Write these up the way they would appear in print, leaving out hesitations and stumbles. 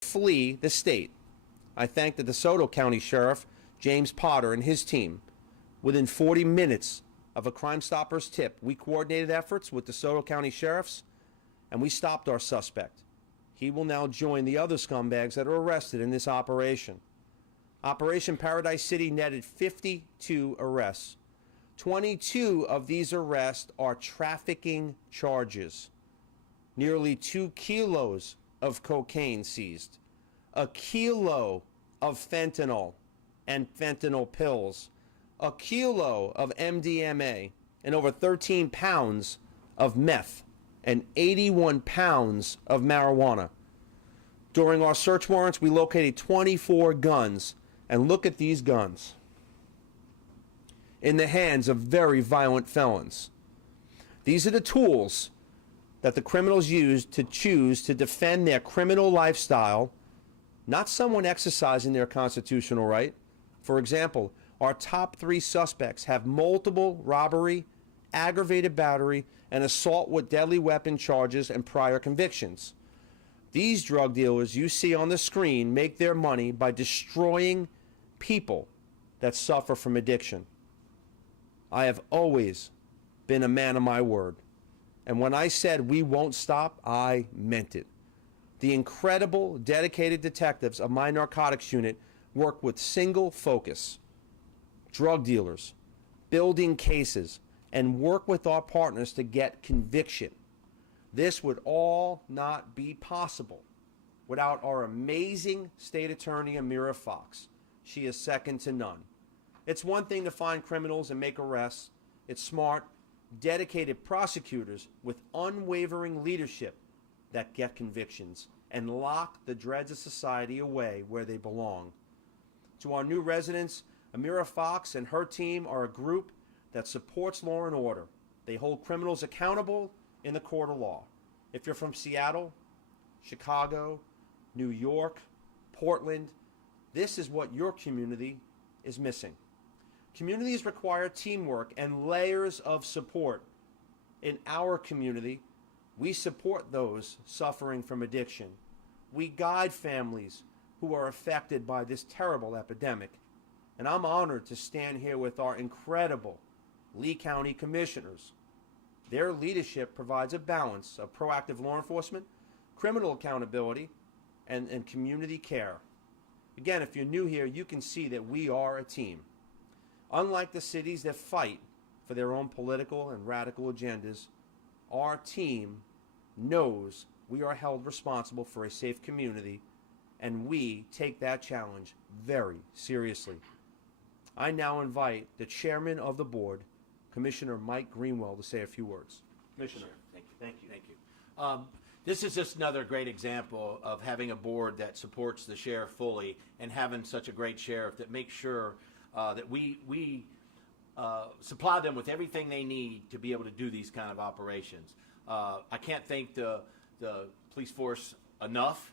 flee the state. I thank the DeSoto County Sheriff, James Potter, and his team. Within 40 minutes of a Crime Stoppers tip, we coordinated efforts with DeSoto County Sheriffs, and we stopped our suspect. He will now join the other scumbags that are arrested in this operation. Operation Paradise City netted 52 arrests. 22 of these arrests are trafficking charges. Nearly 2 kilos of cocaine seized. A kilo of fentanyl and fentanyl pills. A kilo of MDMA and over 13 pounds of meth and 81 pounds of marijuana. During our search warrants, we located 24 guns. And look at these guns in the hands of very violent felons. These are the tools that the criminals use to choose to defend their criminal lifestyle, not someone exercising their constitutional right. For example, our top 3 suspects have multiple robbery, aggravated battery, and assault with deadly weapon charges and prior convictions. These drug dealers you see on the screen make their money by destroying people that suffer from addiction. I have always been a man of my word. And when I said we won't stop, I meant it. The incredible, dedicated detectives of my narcotics unit work with single focus. Drug dealers, building cases, and work with our partners to get conviction. This would all not be possible without our amazing state attorney, Amira Fox. She is second to none. It's one thing to find criminals and make arrests. It's smart, dedicated prosecutors with unwavering leadership that get convictions and lock the dregs of society away where they belong. To our new residents, Amira Fox and her team are a group that supports law and order. They hold criminals accountable in the court of law. If you're from Seattle, Chicago, New York, Portland, this is what your community is missing. Communities require teamwork and layers of support. In our community, we support those suffering from addiction. We guide families who are affected by this terrible epidemic. And I'm honored to stand here with our incredible Lee County commissioners. Their leadership provides a balance of proactive law enforcement, criminal accountability, and community care. Again, if you're new here, you can see that we are a team. Unlike the cities that fight for their own political and radical agendas, our team knows we are held responsible for a safe community, and we take that challenge very seriously. I now invite the chairman of the board, Commissioner Mike Greenwell, to say a few words. Commissioner. Thank you. Thank you. This is just another great example of having a board that supports the sheriff fully and having such a great sheriff that makes sure that we supply them with everything they need to be able to do these kind of operations. I can't thank the police force enough.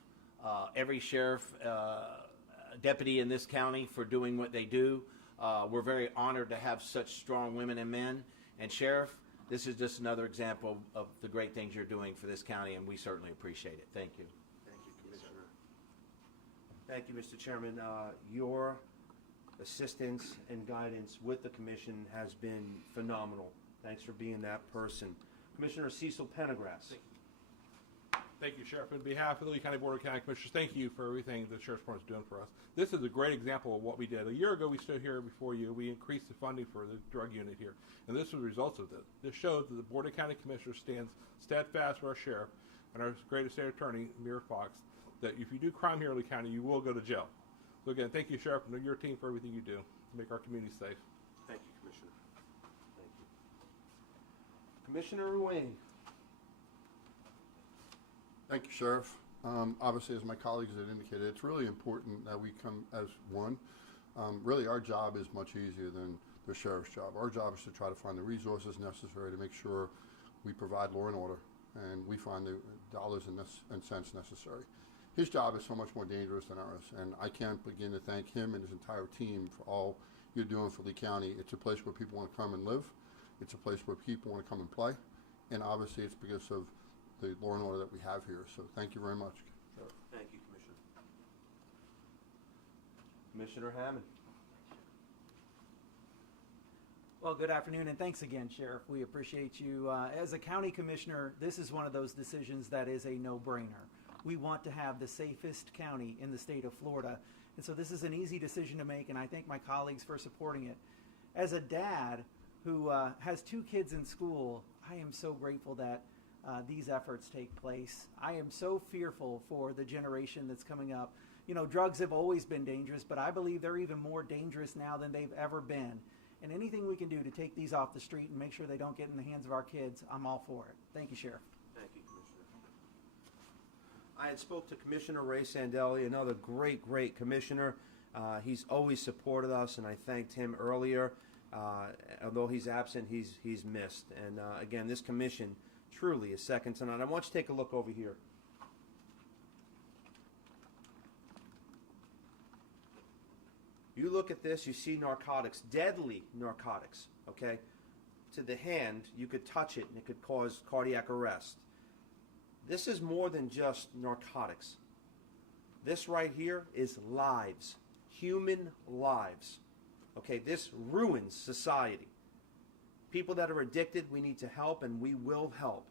Every sheriff deputy in this county for doing what they do. We're very honored to have such strong women and men. And Sheriff, this is just another example of the great things you're doing for this county, and we certainly appreciate it. Thank you. Thank you, Commissioner. Thank you, Mr. Chairman. Your assistance and guidance with the commission has been phenomenal. Thanks for being that person. Commissioner Cecil Pendergrass. Thank you, Sheriff. On behalf of the Lee County Board of County Commissioners, thank you for everything the Sheriff's Department is doing for us. This is a great example of what we did. A year ago, we stood here before you. We increased the funding for the drug unit here, and this is the results of this. This shows that the Board of County Commissioners stands steadfast for our sheriff and our great state attorney, Amira Fox, that if you do crime here in Lee County, you will go to jail. So again, thank you, Sheriff, and your team for everything you do to make our community safe. Thank you, Commissioner. Thank you. Commissioner Wing. Thank you, Sheriff. Obviously, as my colleagues had indicated, it's really important that we come as one. Really, our job is much easier than the sheriff's job. Our job is to try to find the resources necessary to make sure we provide law and order, and we find the dollars and cents necessary. His job is so much more dangerous than ours, and I can't begin to thank him and his entire team for all you're doing for Lee County. It's a place where people want to come and live. It's a place where people want to come and play, and obviously it's because of the law and order that we have here. So thank you very much. Thank you, Commissioner. Commissioner Hammond. Well, good afternoon, and thanks again, Sheriff. We appreciate you. As a county commissioner, this is one of those decisions that is a no-brainer. We want to have the safest county in the state of Florida, and so this is an easy decision to make, and I thank my colleagues for supporting it. As a dad who has 2 kids in school, I am so grateful that these efforts take place. I am so fearful for the generation that's coming up. You know, drugs have always been dangerous, but I believe they're even more dangerous now than they've ever been. And anything we can do to take these off the street and make sure they don't get in the hands of our kids, I'm all for it. Thank you, Sheriff. Thank you, Commissioner. I had spoke to Commissioner Ray Sandelli, another great commissioner. He's always supported us, and I thanked him earlier. Although he's absent, he's missed. And again, this commission truly is second to none. I want you to take a look over here. You look at this, you see narcotics, deadly narcotics, okay? To the hand, you could touch it and it could cause cardiac arrest. This is more than just narcotics. This right here is lives, human lives. Okay, this ruins society. People that are addicted, we need to help, and we will help.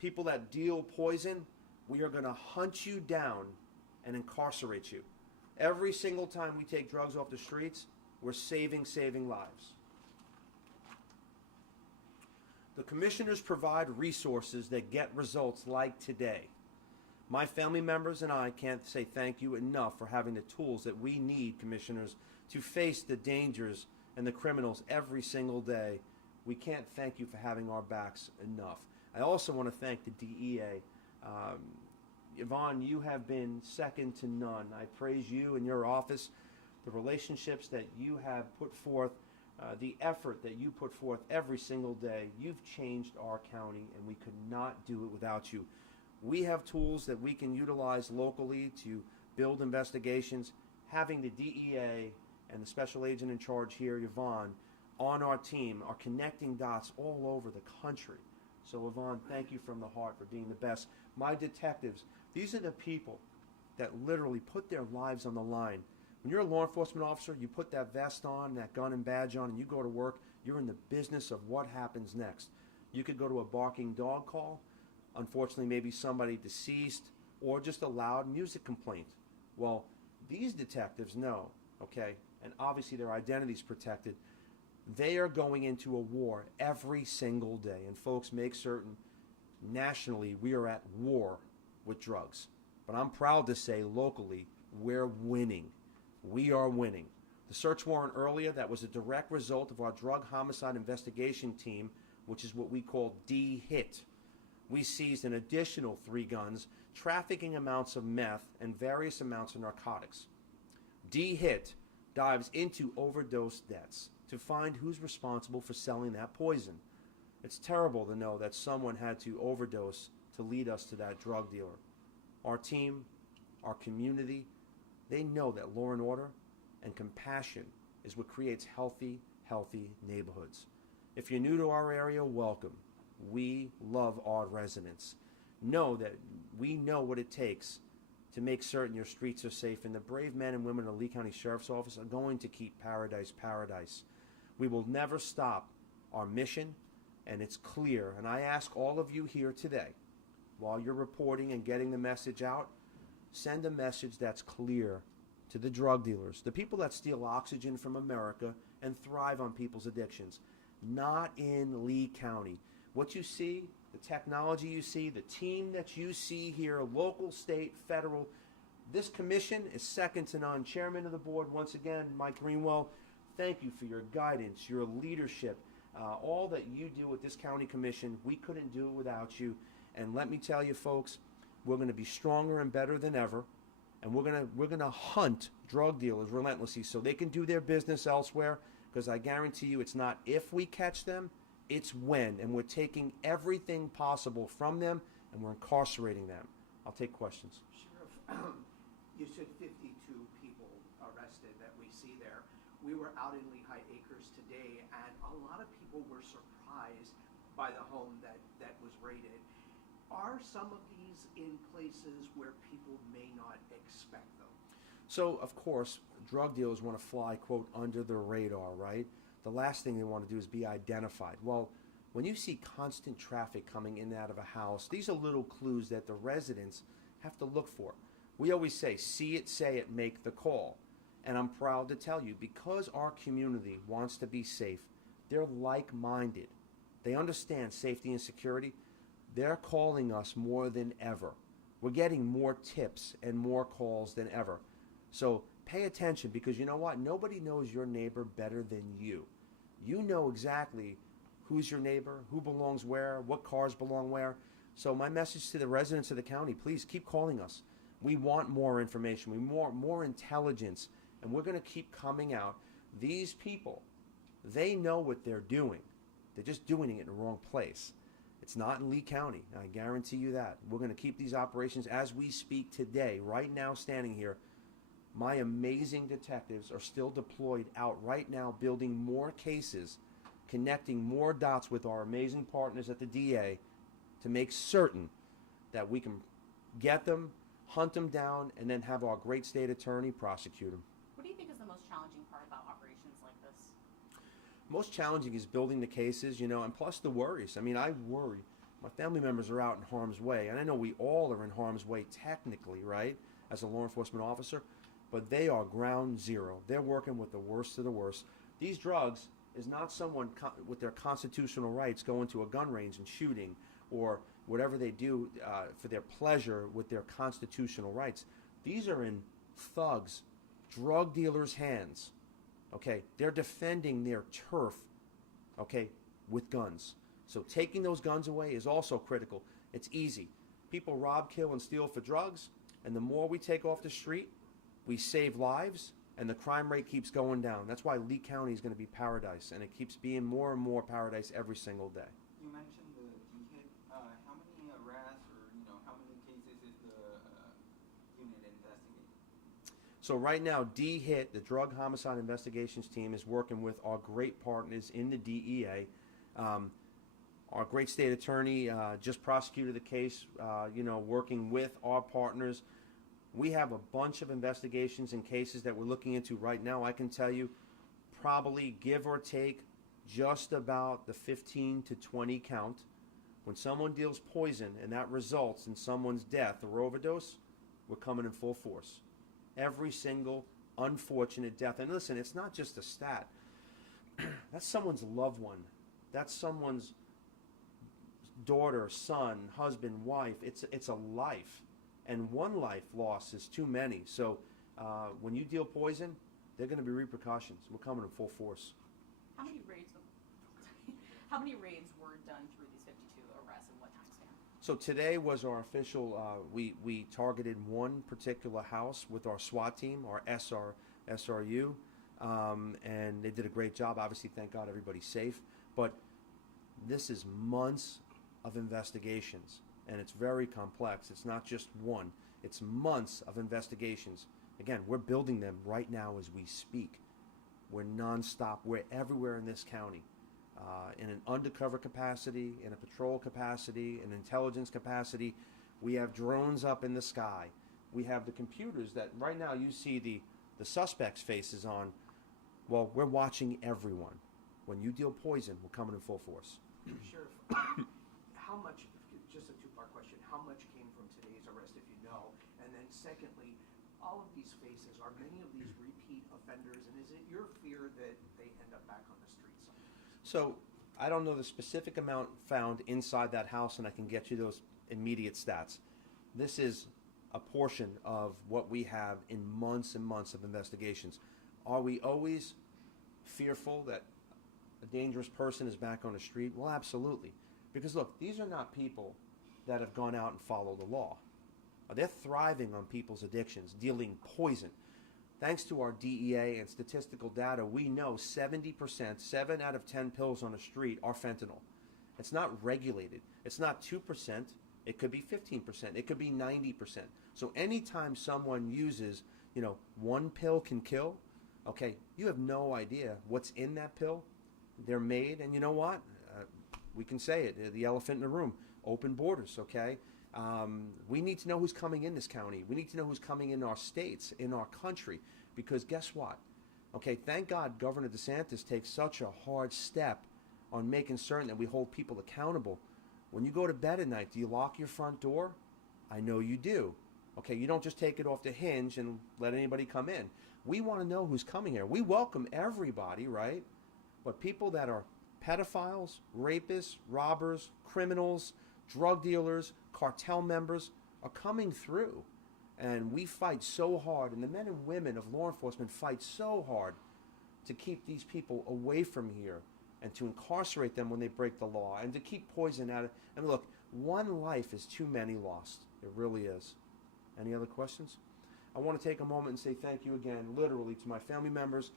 People that deal poison, we are going to hunt you down and incarcerate you. Every single time we take drugs off the streets, we're saving lives. The commissioners provide resources that get results like today. My family members and I can't say thank you enough for having the tools that we need, commissioners, to face the dangers and the criminals every single day. We can't thank you for having our backs enough. I also want to thank the DEA. Yvonne, you have been second to none. I praise you and your office, the relationships that you have put forth, the effort that you put forth every single day. You've changed our county, and we could not do it without you. We have tools that we can utilize locally to build investigations. Having the DEA and the special agent in charge here, Yvonne, on our team are connecting dots all over the country. So, Yvonne, thank you from the heart for being the best. My detectives, these are the people that literally put their lives on the line. When you're a law enforcement officer, you put that vest on, that gun and badge on, and you go to work, you're in the business of what happens next. You could go to a barking dog call, unfortunately maybe somebody deceased, or just a loud music complaint. Well, these detectives know, okay, and obviously their identity's protected. They are going into a war every single day. And folks, make certain nationally we are at war with drugs. But I'm proud to say locally we're winning. We are winning. The search warrant earlier, that was a direct result of our drug homicide investigation team, which is what we call D-HIT. We seized an additional 3 guns, trafficking amounts of meth, and various amounts of narcotics. D-HIT dives into overdose deaths to find who's responsible for selling that poison. It's terrible to know that someone had to overdose to lead us to that drug dealer. Our team, our community, they know that law and order and compassion is what creates healthy neighborhoods. If you're new to our area, welcome. We love our residents. Know that we know what it takes to make certain your streets are safe, and the brave men and women of the Lee County Sheriff's Office are going to keep paradise. We will never stop our mission, and it's clear. And I ask all of you here today, while you're reporting and getting the message out, send a message that's clear to the drug dealers, the people that steal oxygen from America and thrive on people's addictions. Not in Lee County. What you see, the technology you see, the team that you see here, local, state, federal, this commission is second to none. Chairman of the board, once again, Mike Greenwell, thank you for your guidance, your leadership, all that you do with this county commission. We couldn't do it without you. And let me tell you, folks, we're going to be stronger and better than ever. And we're gonna hunt drug dealers relentlessly so they can do their business elsewhere. Because I guarantee you, it's not if we catch them, it's when. And we're taking everything possible from them, and we're incarcerating them. I'll take questions. Sheriff, you said 52 people arrested that we see there. We were out in Lehigh Acres today, and a lot of people were surprised by the home that was raided. Are some of these in places where people may not expect them? So, of course, drug dealers want to fly, quote, under the radar, right? The last thing they want to do is be identified. Well, when you see constant traffic coming in and out of a house, these are little clues that the residents have to look for. We always say, see it, say it, make the call. And I'm proud to tell you, because our community wants to be safe, they're like-minded. They understand safety and security. They're calling us more than ever. We're getting more tips and more calls than ever. So pay attention, because you know what? Nobody knows your neighbor better than you. You know exactly who's your neighbor, who belongs where, what cars belong where. So my message to the residents of the county, please keep calling us. We want more information. We want more intelligence, and we're going to keep coming out. These people, they know what they're doing. They're just doing it in the wrong place. It's not in Lee County. I guarantee you that. We're going to keep these operations as we speak today, right now standing here. My amazing detectives are still deployed out right now, building more cases, connecting more dots with our amazing partners at the DA to make certain that we can get them, hunt them down, and then have our great state attorney prosecute them. What do you think is the most challenging part about operations like this? Most challenging is building the cases, and plus the worries. I mean, I worry. My family members are out in harm's way, and I know we all are in harm's way technically, right, as a law enforcement officer, but they are ground zero. They're working with the worst of the worst. These drugs is not someone with their constitutional rights going to a gun range and shooting, or whatever they do for their pleasure with their constitutional rights. These are in thugs, drug dealers' hands. Okay, they're defending their turf, okay, with guns. So taking those guns away is also critical. It's easy. People rob, kill, and steal for drugs, and the more we take off the street, we save lives, and the crime rate keeps going down. That's why Lee County is going to be paradise, and it keeps being more and more paradise every single day. You mentioned the DHIT. How many arrests or how many cases is the unit investigating? So right now, DHIT, the Drug Homicide Investigations Team, is working with our great partners in the DEA. Our great state attorney just prosecuted the case, working with our partners. We have a bunch of investigations and cases that we're looking into right now. I can tell you, probably give or take, just about the 15 to 20 count. When someone deals poison and that results in someone's death or overdose, we're coming in full force. Every single unfortunate death. And listen, it's not just a stat. That's someone's loved one. That's someone's daughter, son, husband, wife. It's a life. And one life lost is too many. So when you deal poison, there are going to be repercussions. We're coming in full force. How many raids? How many raids were done through these 52 arrests in what time span? So today was our official. We targeted one particular house with our SWAT team, our SRU, and they did a great job. Obviously, thank God everybody's safe. But this is months of investigations. And it's very complex. It's not just one. It's months of investigations. Again, we're building them right now as we speak. We're nonstop. We're everywhere in this county. In an undercover capacity, in a patrol capacity, an intelligence capacity. We have drones up in the sky. We have the computers that right now you see the suspects' faces on. Well, we're watching everyone. When you deal poison, we're coming in full force. Sheriff, how much, just a two-part question, how much came from today's arrest, if you know? And then secondly, all of these faces, are many of these repeat offenders, and is it your fear that they end up back on the streets someday? So I don't know the specific amount found inside that house, and I can get you those immediate stats. This is a portion of what we have in months and months of investigations. Are we always fearful that a dangerous person is back on the street? Well, absolutely. Because look, these are not people that have gone out and followed the law. They're thriving on people's addictions, dealing poison. Thanks to our DEA and statistical data, we know 70%, 7 out of 10 pills on the street are fentanyl. It's not regulated. It's not 2%. It could be 15%. It could be 90%. So anytime someone uses, one pill can kill, okay, you have no idea what's in that pill. They're made, and you know what? We can say it, the elephant in the room, open borders, okay? We need to know who's coming in this county. We need to know who's coming in our states, in our country. Because guess what? Okay, thank God Governor DeSantis takes such a hard step on making certain that we hold people accountable. When you go to bed at night, do you lock your front door? I know you do. Okay, you don't just take it off the hinge and let anybody come in. We want to know who's coming here. We welcome everybody, right? But people that are pedophiles, rapists, robbers, criminals, drug dealers, cartel members are coming through. And we fight so hard, and the men and women of law enforcement fight so hard to keep these people away from here and to incarcerate them when they break the law and to keep poison out of. I mean, look, one life is too many lost. It really is. Any other questions? I want to take a moment and say thank you again, literally, to my family members,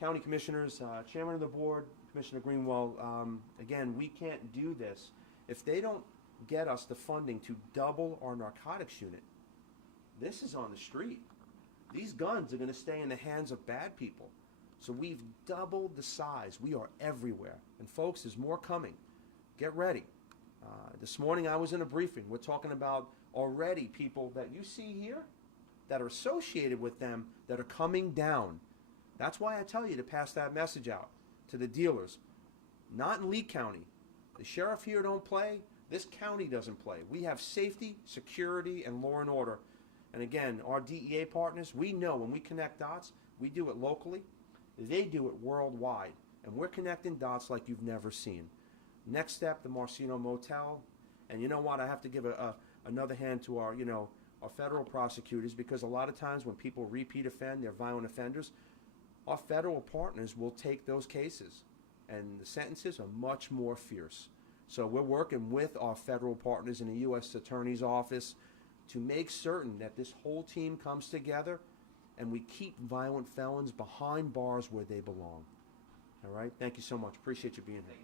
county commissioners, chairman of the board, Commissioner Greenwell. Again, we can't do this if they don't get us the funding to double our narcotics unit. This is on the street. These guns are going to stay in the hands of bad people. So we've doubled the size. We are everywhere. And folks, there's more coming. Get ready. This morning I was in a briefing. We're talking about already people that you see here that are associated with them that are coming down. That's why I tell you to pass that message out to the dealers. Not in Lee County. The sheriff here don't play. This county doesn't play. We have safety, security, and law and order. And again, our DEA partners, we know when we connect dots, we do it locally. They do it worldwide. And we're connecting dots like you've never seen. Next step, the Marcino Motel. And you know what? I have to give another hand to our federal prosecutors, because a lot of times when people repeat offend, they're violent offenders, our federal partners will take those cases. And the sentences are much more fierce. So we're working with our federal partners in the U.S. Attorney's Office to make certain that this whole team comes together and we keep violent felons behind bars where they belong. All right? Thank you so much. Appreciate you being here.